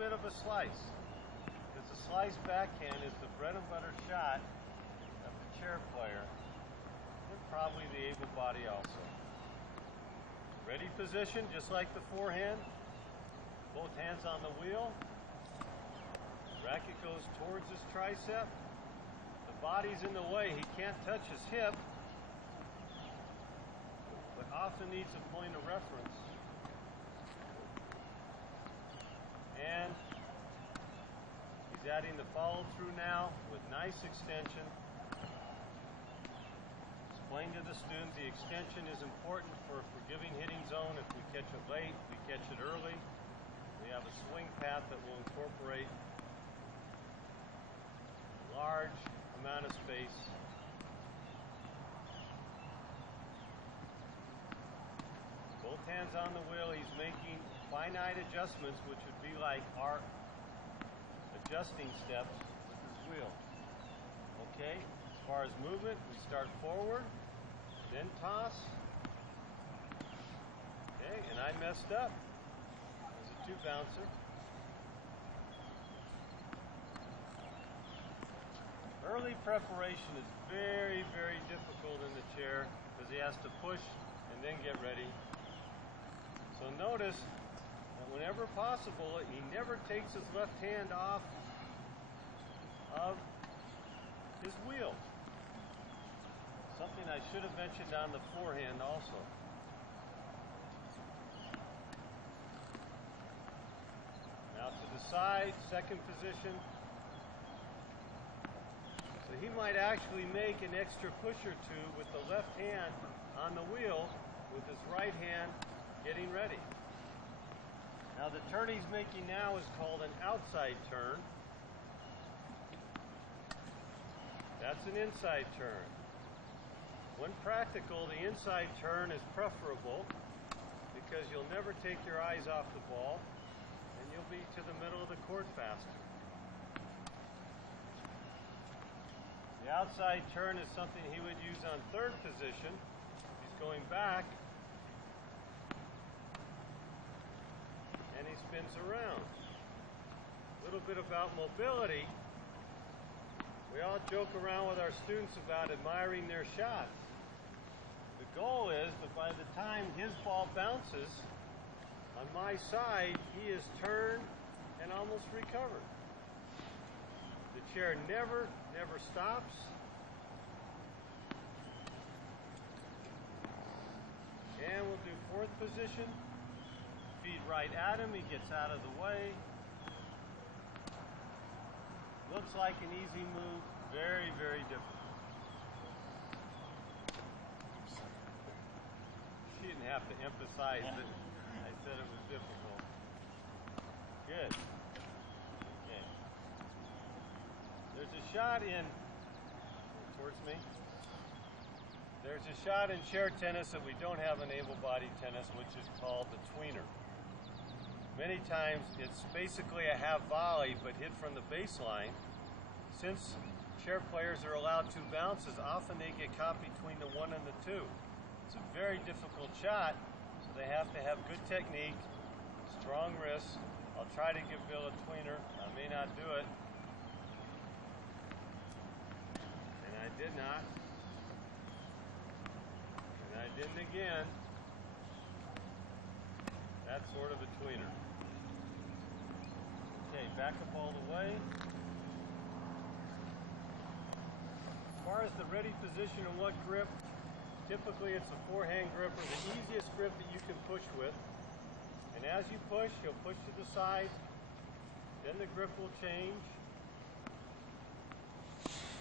bit of a slice, because the slice backhand is the bread and butter shot of the chair player, and probably the able body also. Ready position, just like the forehand. Both hands on the wheel. Racket goes towards his tricep. The body's in the way. He can't touch his hip, but often needs a point of reference. And he's adding the follow through now with nice extension. Explain to the students the extension is important for a forgiving hitting zone. If we catch it late, we catch it early. We have a swing path that will incorporate a large amount of space. Both hands on the wheel. He's making finite adjustments, which would be like our adjusting steps with his wheel. Okay, as far as movement, we start forward, then toss. Okay, and I messed up. It was a two bouncer. Early preparation is very, very difficult in the chair because he has to push and then get ready. So notice that whenever possible, he never takes his left hand off of his wheel. Something I should have mentioned on the forehand also. Now to the side, second position. So he might actually make an extra push or two with the left hand on the wheel with his right hand getting ready. Now the turn he's making now is called an outside turn. That's an inside turn. When practical, the inside turn is preferable because you'll never take your eyes off the ball and you'll be to the middle of the court faster. The outside turn is something he would use on third position. He's going back and he spins around. A little bit about mobility. We all joke around with our students about admiring their shots. The goal is that by the time his ball bounces on my side, he is turned and almost recovered. The chair never stops. And we'll do fourth position. Feet right at him, he gets out of the way. Looks like an easy move, very, very difficult. She didn't have to emphasize that I said it was difficult. Good. Okay. There's a shot towards me. There's a shot in chair tennis that we don't have in able-bodied tennis, which is called the tweener. Many times it's basically a half volley, but hit from the baseline. Since chair players are allowed two bounces, often they get caught between the one and the two. It's a very difficult shot, so they have to have good technique, strong wrists. I'll try to give Bill a tweener. I may not do it. And I did not. And I didn't again. That's sort of a tweener. Okay, back up all the way. As far as the ready position and what grip, typically it's a forehand grip or the easiest grip that you can push with. And as you push, you'll push to the side, then the grip will change,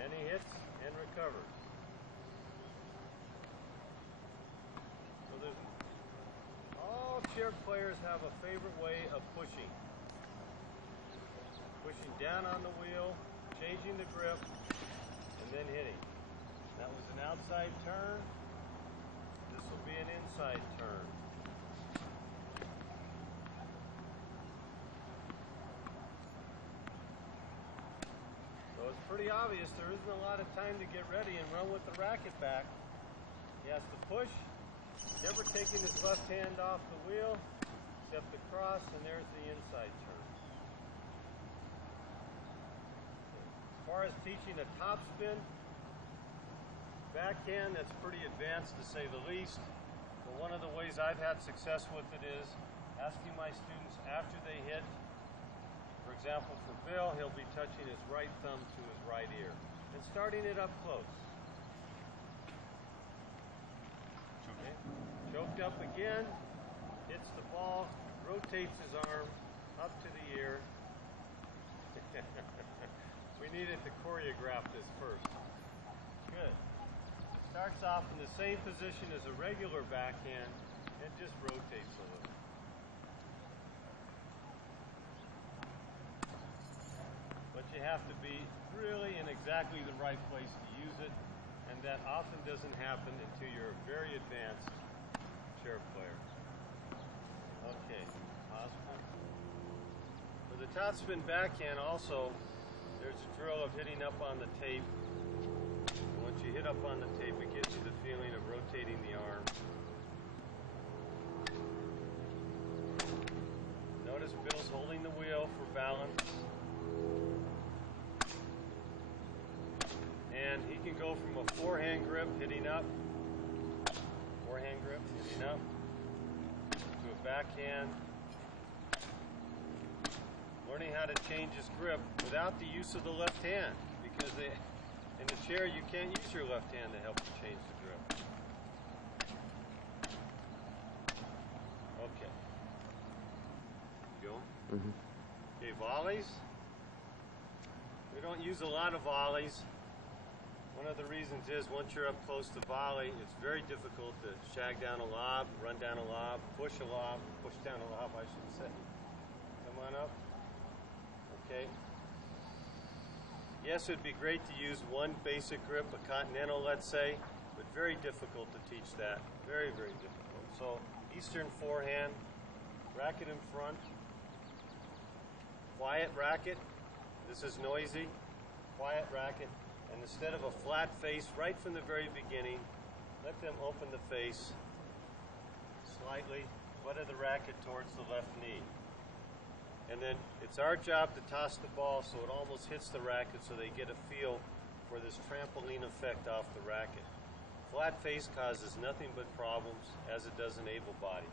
and he hits and recovers. So all chair players have a favorite way of pushing. Pushing down on the wheel, changing the grip, and then hitting. That was an outside turn. This will be an inside turn. So it's pretty obvious there isn't a lot of time to get ready and run with the racket back. He has to push, never taking his left hand off the wheel, step across, and there's the inside turn. far as teaching a topspin backhand, that's pretty advanced to say the least. But one of the ways I've had success with it is asking my students after they hit. For example, for Bill, he'll be touching his right thumb to his right ear and starting it up close. Okay. Choked up again, hits the ball, rotates his arm up to the ear. We needed to choreograph this first. Good. Starts off in the same position as a regular backhand and just rotates a little. But you have to be really in exactly the right place to use it, and that often doesn't happen until you're a very advanced chair player. Okay, possible. For the topspin backhand also, there's a drill of hitting up on the tape. And once you hit up on the tape, it gives you the feeling of rotating the arm. Notice Bill's holding the wheel for balance. And he can go from a forehand grip, hitting up, forehand grip, hitting up, to a backhand. Learning how to change his grip without the use of the left hand, because in the chair you can't use your left hand to help you change the grip. Okay. Go. Okay, volleys. We don't use a lot of volleys. One of the reasons is once you're up close to volley, it's very difficult to shag down a lob, run down a lob, push down a lob, I should say. Come on up. Okay. Yes, it would be great to use one basic grip, a continental, let's say, but very difficult to teach that. Very, very difficult. So, Eastern forehand, racket in front, quiet racket. This is noisy, quiet racket. And instead of a flat face right from the very beginning, let them open the face slightly, butt of the racket towards the left knee. And then it's our job to toss the ball so it almost hits the racket so they get a feel for this trampoline effect off the racket. Flat face causes nothing but problems, as it does an able body.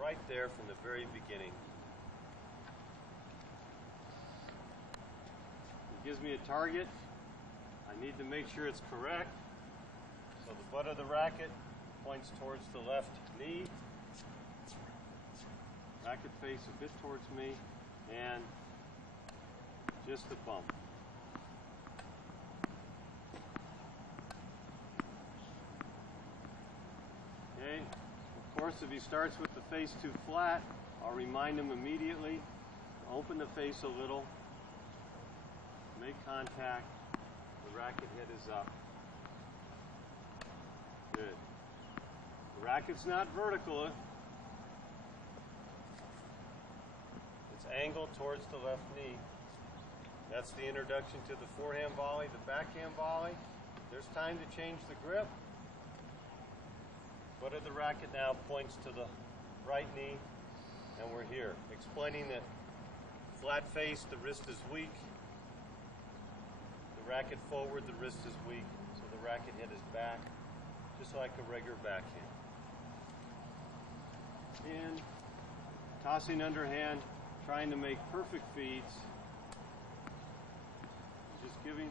Right there from the very beginning. It gives me a target. I need to make sure it's correct. So the butt of the racket points towards the left knee. Racket face a bit towards me, and just a bump. Okay, of course if he starts with the face too flat, I'll remind him immediately to open the face a little, make contact, the racket head is up. Good. The racket's not vertical. Angle towards the left knee. That's the introduction to the forehand volley. The backhand volley, there's time to change the grip. Butt of the racket now points to the right knee, and we're here. Explaining that flat face, the wrist is weak. The racket forward, the wrist is weak. So the racket head is back, just like a regular backhand. And tossing underhand, trying to make perfect feeds, just giving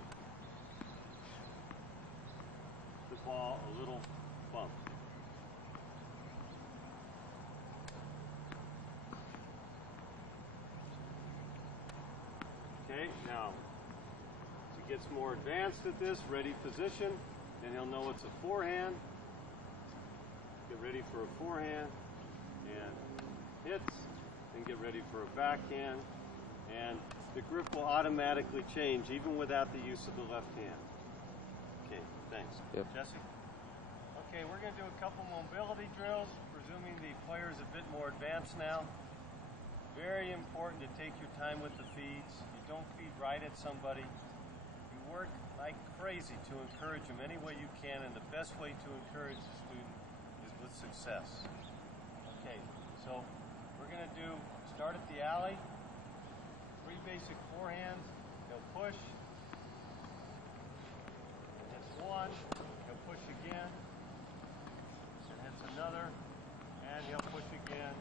the ball a little bump. Okay, now, as he gets more advanced at this, ready position, then he'll know it's a forehand. Get ready for a forehand, and hits. And get ready for a backhand, and the grip will automatically change even without the use of the left hand. Okay, thanks. Yep. Jesse? Okay, we're going to do a couple mobility drills, presuming the player is a bit more advanced now. Very important to take your time with the feeds. You don't feed right at somebody. You work like crazy to encourage them any way you can, and the best way to encourage the student is with success. Okay, so we're going to start at the alley, 3 basic forehands. He'll push, one, he'll push again, and hits another, and he'll push again.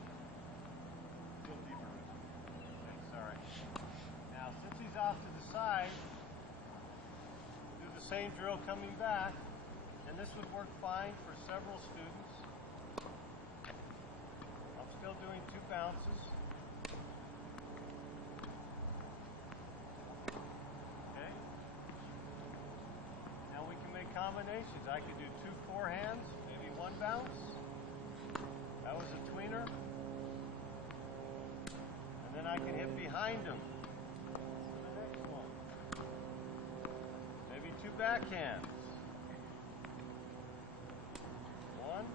Still deeper. Okay, sorry. Now, since he's off to the side, do the same drill coming back, and this would work fine for several students. I'm still doing 2 bounces. Okay. Now we can make combinations. I could do 2 forehands, maybe 1 bounce. That was a tweener. And then I can hit behind him. The next one. Maybe 2 backhands. 1,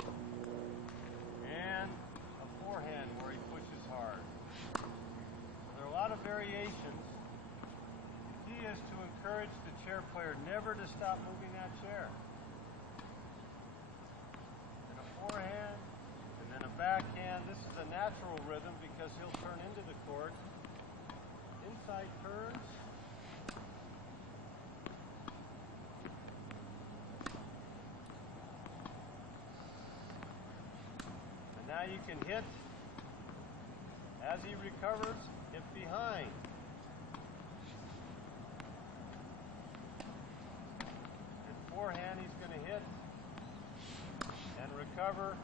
2, and a forehand where he pushes hard. There are a lot of variations. The key is to encourage the chair player never to stop moving that chair. And a forehand, and then a backhand. This is a natural rhythm because he'll turn into the court. Inside turns. Now you can hit, as he recovers, hit behind. And forehand he's going to hit and recover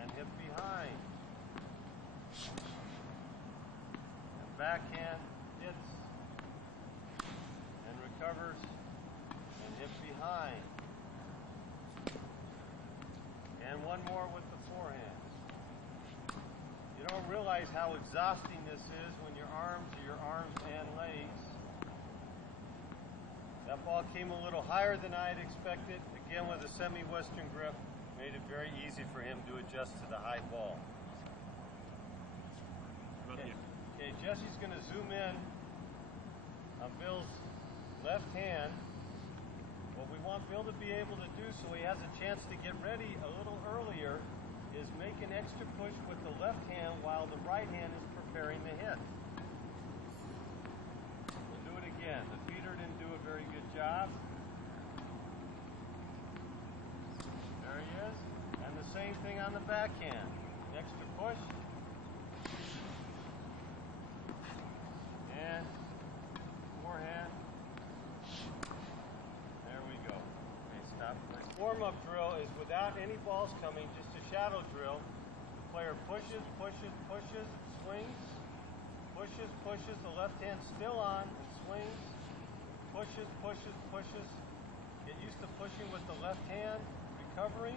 and hit behind. And backhand hits and recovers and hit behind. And one more with the forehand. You don't realize how exhausting this is when your arms are your arms and legs. That ball came a little higher than I had expected. Again, with a semi-western grip, made it very easy for him to adjust to the high ball. Okay, Jesse's going to zoom in on Bill's left hand. What we want Bill to be able to do so he has a chance to get ready a little earlier is make an extra push with the left hand while the right hand is preparing the hit. We'll do it again. The feeder didn't do a very good job. There he is. And the same thing on the backhand. Extra push. And forehand. There we go. Okay, stop. Warm-up drill is without any balls coming, just a shadow drill. The player pushes, pushes, pushes, swings, pushes, pushes, the left hand still on, and swings, pushes, pushes, pushes. Get used to pushing with the left hand, recovering.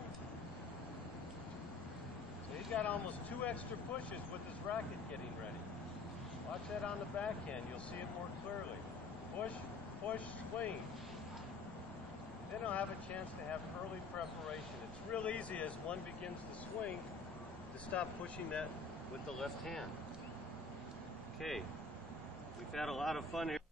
So he's got almost 2 extra pushes with his racket getting ready. Watch that on the backhand, you'll see it more clearly. Push, push, swing. Then he'll have a chance to have early preparation. It's real easy as one begins to swing to stop pushing that with the left hand. Okay, we've had a lot of fun here.